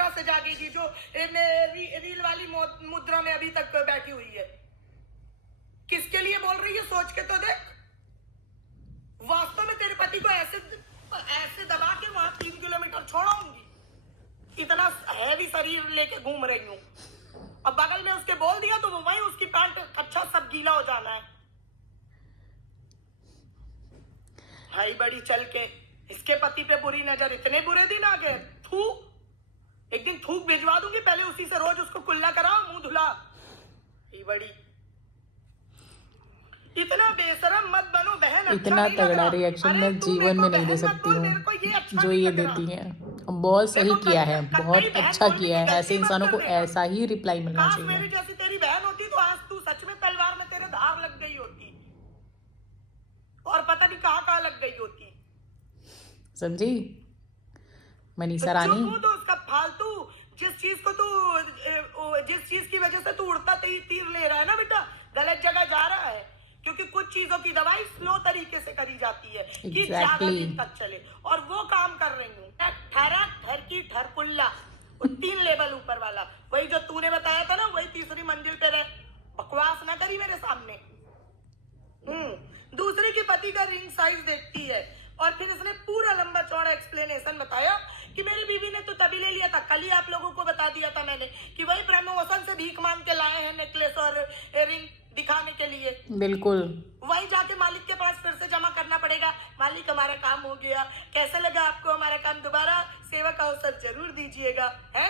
निद्रा से जागेगी जो रील वाली मुद्रा में अभी तक बैठी हुई है? किसके लिए बोल रही है? सोच के तो देख। वास्तव में तेरे पति को ऐसे दबा के वहां 3 किलोमीटर छोड़ाऊंगी, इतना हैवी शरीर लेके घूम रही हूं। अब बगल में उसके बोल दिया तो वो वही उसकी पैंट अच्छा सब गीला हो जाना है। भाई बड़ी चल के इसके पति पे बुरी नजर, इतने बुरे दिन आ गए। थू, एक दिन थूक भिजवा दूंगी, पहले उसी से रोज उसको कुल्ला कराओ, मुंह धुला। ये बड़ी इतना बेशरम मत बनो बहन। इतना तगड़ा रिएक्शन मैं जीवन में नहीं दे सकती हूँ जो ये देती हैं। बहुत सही किया है, बहुत अच्छा किया है। ऐसे इंसानों को ऐसा ही रिप्लाई मिलना चाहिए। मेरी जैसी तेरी बहन होती तो आज तू सच में तलवार में तेरे धार लग गई होती और पता नहीं कहाँ कहाँ लग गई होती। समझी मनीषा रानी? तो उसका फालतू जिस चीज की वजह से तू उड़ता तीर ले रहा है ना बेटा, गलत जगह जा रहा है। क्योंकि कुछ चीजों की दवाई स्लो तरीके से करी जाती है कि ज्यादा दिन तक चले, और वो काम कर रही हूँ। ठर की ठरकुल्ला 3 लेवल ऊपर वाला, वही जो तूने बताया था ना, वही 3री मंजिल पे रहे। बकवास ना करी मेरे सामने। दूसरी की पति का रिंग साइज देखती है और फिर इसने पूरा लंबा चौड़ा एक्सप्लेनेशन बताया कि मेरी बीवी ने तो तभी ले लिया था। कल ही आप लोगों को बता दिया था मैंने कि वही प्रमोशन से भीख मांग के लाए हैं नेकलेस और रिंग दिखाने के लिए। बिल्कुल वही जाके मालिक के पास फिर से जमा करना पड़ेगा। मालिक हमारा काम हो गया, कैसा लगा आपको हमारा काम? दोबारा सेवा का अवसर जरूर दीजिएगा। है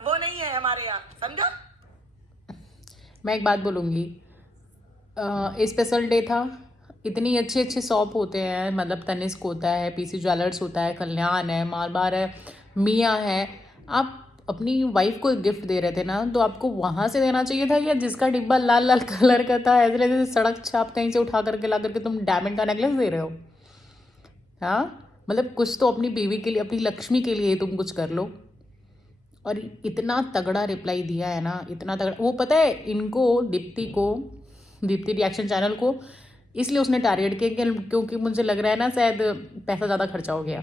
वो नहीं है हमारे यहाँ, समझा? मैं एक बात बोलूँगी, स्पेशल डे था, इतनी अच्छे अच्छे शॉप होते हैं, मतलब तनिष्क होता है, पीसी ज्वेलर्स होता है, कल्याण है, मारबार है, मियाँ है। आप अपनी वाइफ को गिफ्ट दे रहे थे ना, तो आपको वहाँ से देना चाहिए था, या जिसका डिब्बा लाल लाल कलर का था, ऐसे जैसे सड़क छाप कहीं से उठा करके ला करके तुम डायमंड का नेकलेस दे रहे हो? हाँ, मतलब कुछ तो अपनी बीवी के लिए, अपनी लक्ष्मी के लिए तुम कुछ कर लो। और इतना तगड़ा रिप्लाई दिया है ना, इतना तगड़ा। वो पता है इनको, दीप्ति रिएक्शन चैनल को इसलिए उसने टारगेट किया क्योंकि मुझे लग रहा है ना शायद पैसा ज़्यादा खर्चा हो गया,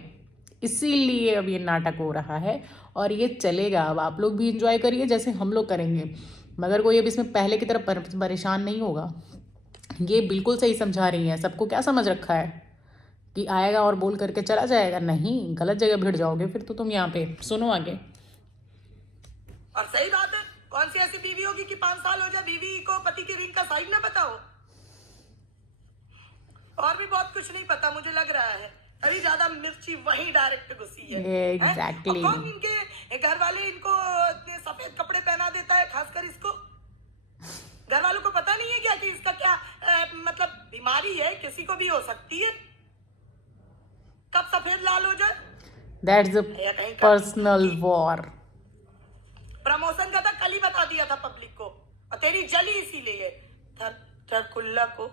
इसीलिए अब ये नाटक हो रहा है और ये चलेगा। अब आप लोग भी इंजॉय करिए जैसे हम लोग करेंगे, मगर कोई अब इसमें पहले की तरह परेशान नहीं होगा। ये बिल्कुल सही समझा रही है। सबको क्या समझ रखा है कि आएगा और बोल करके चला जाएगा? नहीं, गलत जगह भिड़ जाओगे फिर तो तुम यहाँ पे। सुनो आगे। और सही बात है, कौन सी ऐसी बीवी होगी कि 5 साल हो जाए बीवी को पति की रिंग का साइज ना पता हो? और भी बहुत कुछ नहीं पता मुझे लग रहा है। अभी ज्यादा मिर्ची वही डायरेक्ट घुसी है। एग्जैक्टली। कौन इनके घर वाले इनको इतने सफेद कपड़े पहना देता है, खासकर इसको? घर वालों को पता नहीं है क्या कि इसका क्या मतलब बीमारी है, किसी को भी हो सकती है, कब सफेद लाल हो जाए। That's a personal war. Promotion का था, कल ही बता दिया था पब्लिक को, और तेरी जली इसीलिए। ठरकुल्ला को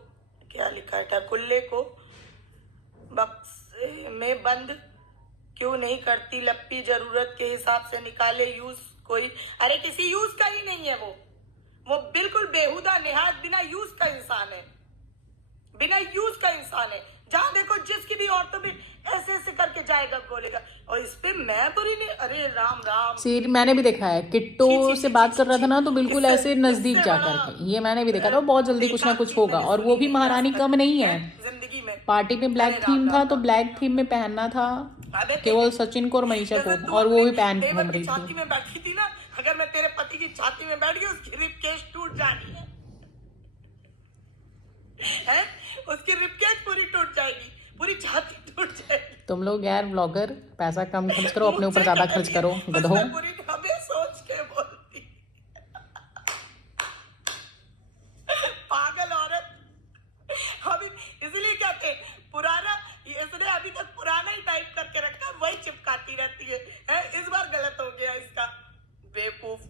क्या लिखा है? ठरकुल्ले को बक्से में बंद क्यों नहीं करती लप्पी? जरूरत के हिसाब से निकाले यूज कोई। अरे किसी यूज का ही नहीं है वो बिल्कुल बेहुदा निहायत बिना यूज का इंसान है, बिना यूज का इंसान है। जहां देखो जिसकी भी औरतों में ऐसे ऐसे करके जाएगा बोलेगा, और इस पे मैं बुरी नहीं। अरे राम राम। सीर मैंने भी देखा है, किट्टो से बात कर रहा था ना तो बिल्कुल ऐसे नजदीक जा करके, ये मैंने भी देखा था। बहुत जल्दी कुछ ना कुछ होगा, और वो भी महारानी कम नहीं है। जिंदगी में पार्टी में ब्लैक थीम था तो ब्लैक थीम में पहनना था केवल सचिन को और मनीषा को, और वो भी पहन के घूम रही थी। छाती में बैठी थी ना, अगर मैं तेरे पति की छाती में बैठ गई, उसकी रिबकेज टूट जानी है, उसकी रिबकेज पूरी टूट जाएगी, पूरी छाती टूट जाएगी। तुम लोग यार व्लॉगर पैसा कम खर्च करो, अपने ऊपर ज्यादा खर्च करो गधो। हमें सोच के बोलती पागल औरत। अभी इसलिए कहते पुराना, इसने अभी तक पुराना ही टाइप करके रखा, वही चिपकाती रहती है। इस बार गलत हो गया इसका, बेवकूफ।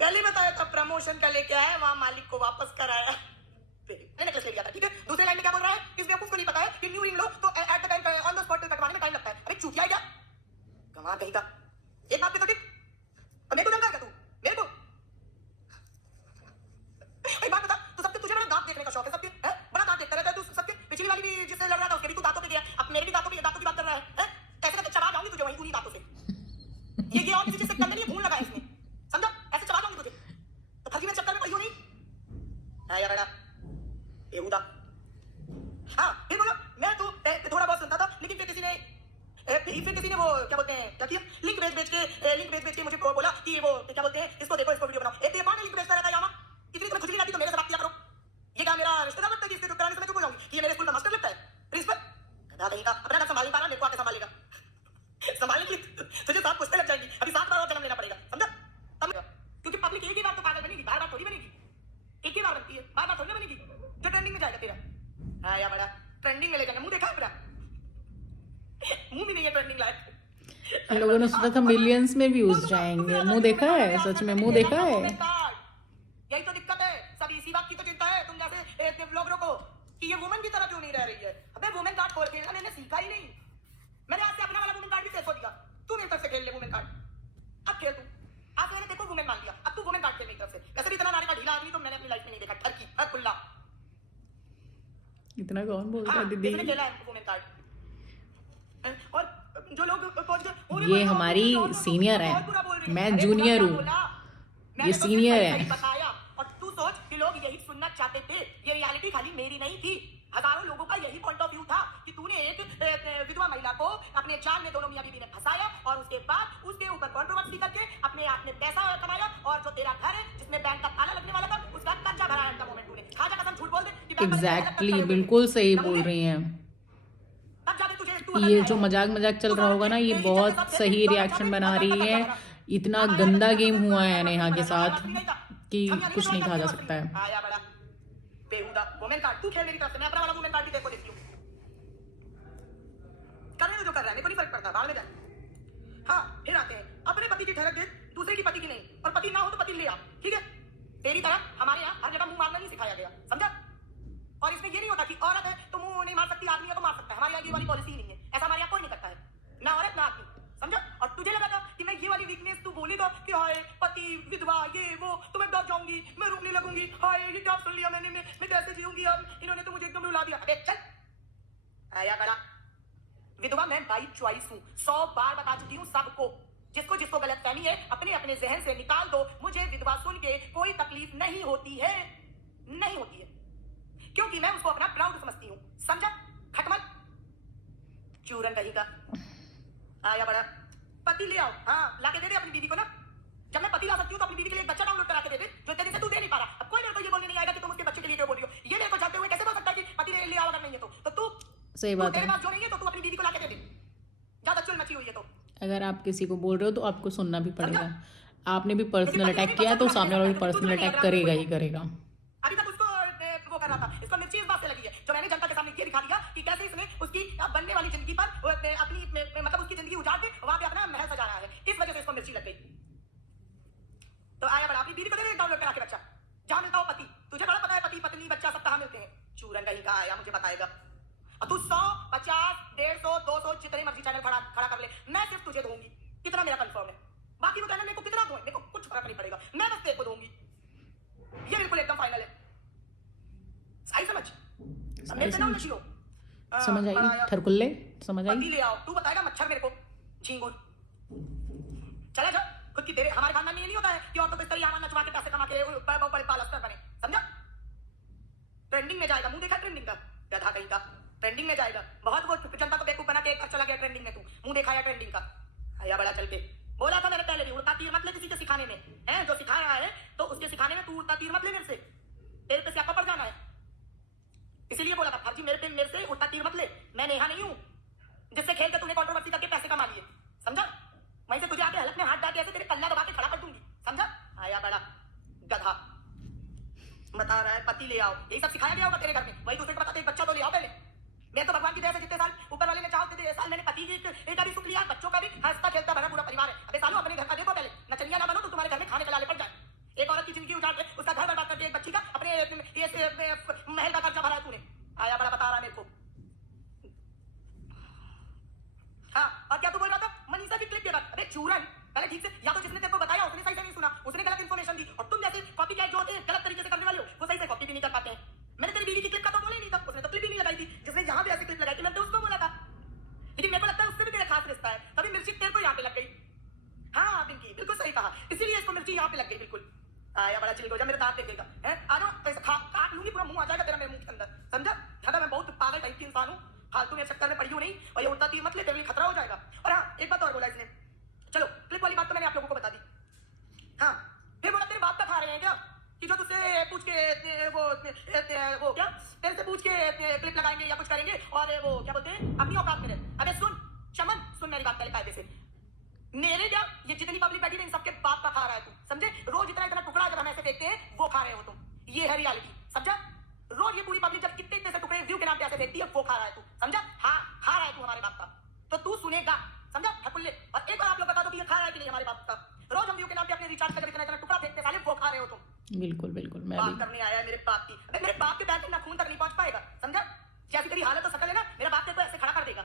कल ही बताया था प्रमोशन का लेके आया, वहां मालिक को वापस कराया, नेकलेस ले लिया था। ठीक है, दूसरे लाइन में क्या बोल रहा है? इस बेवकूफ को नहीं पता है कि न्यू रिंग लो तो at the time on the spot कटवाने में टाइम लगता है। अरे चूतिया है क्या? कमा कहीं का। एक बात पे तो ठीक, और मेरे को धमका क्या तू? मेरे को एक बात बता, तू सबके, तुझे बड़ा दांत देखने का शौक है सबके, बड़ा दांत देखता रहता है तू सबके। पिछली वाली भी जिससे लड़ रहा था उसके भी तू दांतों पे गया, अब मेरे भी दांतों की बात कर रहा है। ऐसे करके चबा जाऊंगी तुझे वहीं, पूरी दांत यही फिर किसी ने वो क्या बोलते हैं क्या किया, लिंक भेज के मुझे बोला कि वो क्या बोलते हैं इसको देखो, इसको वीडियो बनाओ। एक कौन लिंक भेजता रहता है यामा, इतनी तुम्हें खुजली आती तो मेरे से बात किया करो। ये क्या मेरा रिश्तेदार लगता है कि इसके कराने से मैं क्यों बोलाऊंगी कि ये मेरे स्कूल का मास्टर लगता है? प्रिंसिपल गधा कहीं का, अपना घर संभाल नहीं पा रहा, मेरे को आके संभालेगा। संभालने की तुझे 7 पुश्तें लग जाएंगी, अभी 7 बार और जन्म लेना पड़ेगा, समझा? तब क्योंकि पब्लिक एक ही बार तो पागल बनेगी, बार बार थोड़ी बनेगी, एक ही बार बनती है, बार बार थोड़ी ना बनेगी। जो ट्रेंडिंग में जाएगा तेरा, हाँ या बड़ा ट्रेंडिंग में ले जाना, मुंह देखा है मेरा, मुंह भी नहीं है ट्रेंडिंग लायक। हम लोगों ने सोचा था मिलियंस में व्यूज जाएंगे, मुंह देखा है, सच में मुंह देखा है। यही तो दिक्कत है, सब इसी बात की तो चिंता है तुम जैसे व्लॉगरों को कि ये वुमेन की तरह क्यों नहीं रह रही है। अबे वुमेन कार्ड खोल खेलना मैंने सीखा ही नहीं, मैंने आज से अपना वाला वुमेन कार्ड भी तेरे को दिया, तू मेरी तरफ से खेल ले वुमेन कार्ड, अब खेल तू। आज मैंने देखो वुमेन मान लिया, अब तू वुमेन कार्ड खेल मेरी तरफ से। वैसे भी इतना नारे का ढीला आदमी तो मैंने अपनी लाइफ में नहीं देखा, ठरकी हर खुल्ला इतना कौन बोलता है हाँ, दीदी? इसने खेला है वुमेन कार्ड। और जो लोग ये हमारी सीनियर है, मैं जूनियर हूँ, ये सीनियर है। बताया और तू सोच कि लोग यही सुनना चाहते थे, ये रियलिटी खाली मेरी नहीं थी, हजारों लोगों का यही पॉइंट ऑफ व्यू था कि तूने एक विधवा महिला को अपने जाल में दोनों मियां बीवी ने फंसाया और उसके बाद उसके ऊपर कंट्रोवर्सी करके अपने आप ने पैसा कमाया और जो तेरा घर है जिसमें बैंक का ताला लगने वाला था उसका कर्जा भराया था मोमेंट तूने। खाजा कसम झूठ बोल दे कि एग्जैक्टली बिल्कुल सही बोल रही हैं। ये जो मजाक चल रहा होगा ना, ये बहुत सही रिएक्शन बना रही है। इतना गंदा गेम हुआ है नेहा के साथ कि कुछ नहीं कहा जा सकता है। आया बड़ा बेहुदा वुमेन कार्ड तू खेल मेरी तरफ से, मैं अपना वाला वुमेन कार्ड भी देखो देखती हूं, करने जो कर रहा है मेरे को नहीं फर्क पड़ता, बाहर में जाए। हाँ फिर आते हैं अपने पति की ठहरक दे, दूसरे की पति की नहीं, और पति ना हो तो पति ले आ, ठीक है? तेरी तरह हमारे यहाँ हर जगह मुंह मारना नहीं सिखाया गया, समझा? और इसमें ये नहीं होता कि औरत है तो मुंह नहीं मार सकती, आदमी है तो मार सकता है, हमारे यहाँ ये वाली पॉलिसी नहीं है, ऐसा हमारे यहाँ कोई नहीं करता है, ना औरत ना आदमी, समझा? और तुझे लगा था कि मैं ये वाली वीकनेस तू बोली तो कि हाय पति विधवा ये वो तो मैं डर जाऊंगी, मैं रुकने लगूंगी, हाय ये क्या सुन लिया मैंने, मैं कैसे जीऊंगी अब, इन्होंने तो मुझे एकदम रुला दिया। अबे चल आया बड़ा विधवा मैं बाई चॉइस हूँ, 100 बार बता चुकी हूँ सबको, जिसको जिसको गलत फहमी है अपने अपने जहन से निकाल दो। मुझे विधवा सुन के कोई तकलीफ नहीं होती है, नहीं होती है, क्योंकि मैं उसको अपना प्राउड समझती हूँ, समझा? खटमल चूरन कहीं का। आया बड़ा पति ले आओ, हाँ लाके दे दे अपनी बीवी को ना, जब मैं पति ला सकती हूँ तो अपनी बीवी के लिए एक बच्चा डाउनलोड करा के दे दे जो इतने दिन से तू दे नहीं पा रहा। अब कोई मेरे को ये बोलने नहीं आएगा कि तुम उसके बच्चे के लिए क्यों बोल रही हो, ये मेरे को जानते हुए कैसे बोल सकता है कि पति ले आओ अगर नहीं है तो तू सही बात है। तेरे पास जो नहीं है तो तू अपनी बीवी को लाके दे दे, ज्यादा चुल मची हुई है तो। अगर आप किसी को बोल रहे हो तो आपको सुनना भी पड़ेगा। आपने भी पर्सनल अटैक किया तो सामने वाला भी पर्सनल अटैक करेगा ही करेगा। अभी तक उसको वो कर रहा था, इसको मिर्ची इस बात से लगी है जो मैंने जनता के सामने ये दिखा दिया कि कैसे इसने उसकी बनने वाली जिंदगी पर अपनी मतलब उसकी जिंदगी उजाड़ के वहां पे अपना महल सजा रहा है, इस वजह से इसको मिर्ची लग गई। तो आया बड़ा अपनी बीवी को दे दे डाउनलोड करा के बच्चा, जहां मिलता हो पति, तुझे बड़ा पता है पति पत्नी बच्चा सब कहां मिलते हैं, चूरन कहीं का आया मुझे बताएगा। और तू 100 50 150 200 जितने मर्जी चैनल खड़ा कर ले, मैं सिर्फ तुझे दूंगी, कितना मेरा कंफर्म है, बाकी वो कहना मेरे को कितना दूं, मेरे को कुछ फर्क नहीं पड़ेगा, मैं बस तेरे को दूंगी, ये बिल्कुल एकदम फाइनल है। सही समझ समझ आई ठरकुल्ले, समझ आई। ले आओ तू बताएगा मच्छर मेरे को झींगुर चला जा खुद की तेरे हमारे खानदान में ये नहीं होता है कि औरतों को इस तरह यहाँ नचवा के पैसे कमा के बड़े पालस्तर बने, समझा? ट्रेंडिंग में जाएगा, मुंह देखा ट्रेंडिंग का गधा कहीं का, ट्रेंडिंग में जाएगा बहुत वो जनता को बेवकूफ बना के एक चला गया ट्रेंडिंग में, तू मुंह दिखाया ट्रेंडिंग का आया बड़ा चल के। बोला था मैंने पहले भी उड़ता तीर मत ले किसी के सिखाने में, है जो सिखा रहा है तो उसके सिखाने में तू उड़ता तीर मत ले मेरे से, तेरे पे स्यापा पड़ जाना है, इसीलिए बोला था फर्जी मेरे से उड़ता तीर मत ले, मैं नेहा नहीं हूं जिससे खेल के तूने कंट्रोवर्सी करके पैसे कमा लिए, समझा? वहीं से तुझे आके हलक में हाथ डाल के ऐसे तेरे कल्ला दबा के खड़ा कर दूंगी, समझा? आया बड़ा गधा बता रहा है पति ले आओ, यही सब सिखाया गया होगा तेरे घर में, वही दूसरे को बताते एक बच्चा तो ले आओ पहले। मैं तो भगवान की दया से जितने साल ऊपर वाले ने चाहो उतने साल मैंने पति का भी सुख लिया, बच्चों का भी, हंसता खेलता भरा पूरा परिवार है। अबे सालों अपने घर का देखो पहले, नचनिया ना बनो तो तुम्हारे घर में खाने के लाले पड़ जाए। एक औरत की जिंदगी उजाड़ के उसका घर बर्बाद करके एक बच्ची का अपने महल का खर्चा भरा तूने, आया बड़ा बता रहा मेरे को। हाँ और क्या तू बोल रहा था मनीषा की क्लिप के बाद, अबे चूरन पहले ठीक से, या तो जिसने तेरे को बताया उसने सही से नहीं सुना, उसने गलत इंफॉर्मेशन दी, और तुम जैसे कॉपी कैट जो होते हैं गलत तरीके से करने वाले हो वो सही से कॉपी भी नहीं कर पाते हैं। मैंने तेरी बीवी की क्लिप का तो बोला ही नहीं था, उसने तो क्लिप ही नहीं लगाई थी, जिसने यहाँ पे ऐसी क्लिप लगाई थी मैंने तो उसको बोला था, लेकिन मेरे को लगता है उससे भी तेरा खास रिश्ता है, तभी मिर्ची तेरे को यहाँ पे लग गई। हाँ पिंकी बिल्कुल सही कहा, इसीलिए इसको मिर्ची यहाँ पे लग गई बिल्कुल। आया बड़ा चिल हो जा, मेरे दांत देखेगा है, आ जाओ ऐसे काट लूंगी पूरा मुंह आ जाएगा तेरा मेरे मुंह के अंदर, समझा? मैं बहुत पागल टाइप की इंसान हूँ, फालतू में चक्कर में पड़ी हूँ नहीं, और ये उड़ता तीर मत ले, तेरे लिए खतरा हो जाएगा। और मेरी बात पहले कायदे से। मेरे क्या, ये जितनी पब्लिक बैठी है इन सबके बाप का खा रहा है तू, समझे? रोज इतना इतना टुकड़ा जब हम ऐसे फेंकते हैं वो खा रहे हो तुम, ये है रियलिटी, समझा? रोज ये पूरी पब्लिक जब कितने इतने से टुकड़े व्यू के नाम पे ऐसे फेंकती है वो खा रहा है तू, समझा? हाँ खा रहा है तू हमारे बाप का, तो तू सुनेगा, समझा? हकुल्ले। और एक बार आप लोग बता दो कि ये खा रहा है कि नहीं हमारे बाप का। रोज हम व्यू के नाम पे अपने रिचार्ज पे इतना इतना टुकड़ा फेंकते साले, वो खा रहे हो तुम। बिल्कुल बिल्कुल, मैं बात भी। करने आया है मेरे बाप की, अबे मेरे बाप के बैग में ना खून तक नहीं पहुंच पाएगा, समझा? जैसी तेरी हालत तो सकल है ना, मेरा बाप तेरे को ऐसे खड़ा कर देगा।